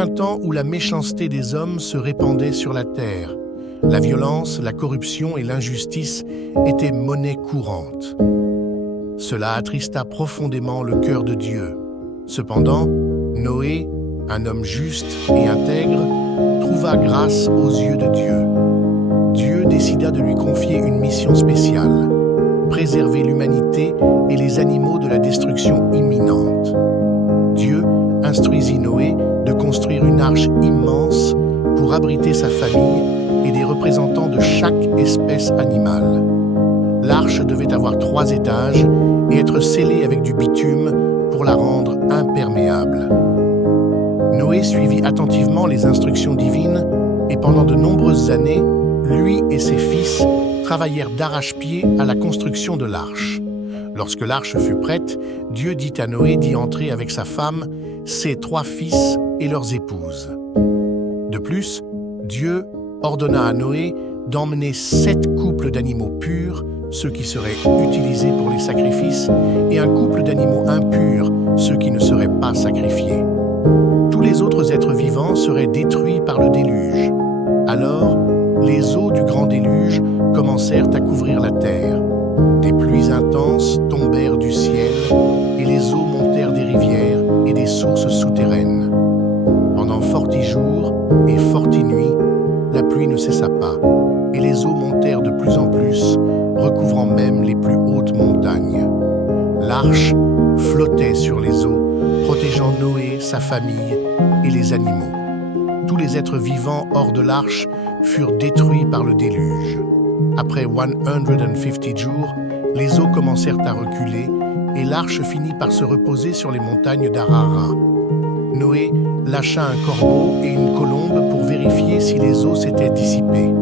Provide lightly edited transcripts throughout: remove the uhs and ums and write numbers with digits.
un temps où la méchanceté des hommes se répandait sur la terre. La violence, la corruption et l'injustice étaient monnaie courante. Cela attrista profondément le cœur de Dieu. Cependant, Noé, un homme juste et intègre, trouva grâce aux yeux de Dieu. Dieu décida de lui confier une mission spéciale: préserver l'humanité et les animaux de la destruction imminente. Dieu instruisit Noé de construire une arche immense pour abriter sa famille et des représentants de chaque espèce animale. L'arche devait avoir 3 étages et être scellée avec du bitume pour la rendre imperméable. Noé suivit attentivement les instructions divines et pendant de nombreuses années, lui et ses fils travaillèrent d'arrache-pied à la construction de l'arche. Lorsque l'arche fut prête, Dieu dit à Noé d'y entrer avec sa femme, ses 3 fils et leurs épouses. De plus, Dieu ordonna à Noé d'emmener 7 couples d'animaux purs, ceux qui seraient utilisés pour les sacrifices, et un couple d'animaux impurs, ceux qui ne seraient pas sacrifiés. Tous les autres êtres vivants seraient détruits par le déluge. Alors, les eaux du grand déluge commencèrent à couvrir la terre. Des pluies intenses tombèrent du ciel et les eaux montèrent des rivières et des sources souterraines. Pendant forty jours et forty nuits, la pluie ne cessa pas et les eaux montèrent de plus en plus, recouvrant même les plus hautes montagnes. L'arche flottait sur les eaux, protégeant Noé, sa famille et les animaux. Tous les êtres vivants hors de l'arche furent détruits par le déluge. Après 150 jours, les eaux commencèrent à reculer et l'arche finit par se reposer sur les montagnes d'Ararat. Noé lâcha un corbeau et une colombe pour vérifier si les eaux s'étaient dissipées.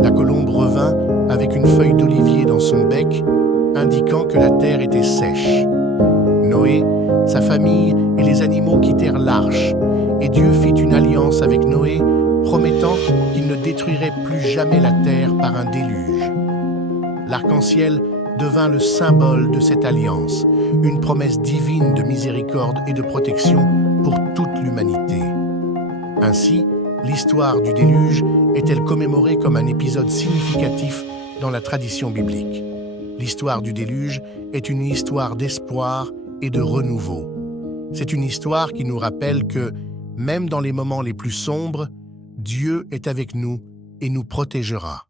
La colombe revint avec une feuille d'olivier dans son bec, indiquant que la terre était sèche. Noé, sa famille et les animaux quittèrent l'arche, et Dieu fit une alliance avec Noé, promettant qu'il ne détruirait plus jamais la terre par un déluge. L'arc-en-ciel devint le symbole de cette alliance, une promesse divine de miséricorde et de protection pour toute l'humanité. Ainsi, l'histoire du déluge est-elle commémorée comme un épisode significatif dans la tradition biblique. L'histoire du déluge est une histoire d'espoir et de renouveau. C'est une histoire qui nous rappelle que, même dans les moments les plus sombres, Dieu est avec nous et nous protégera.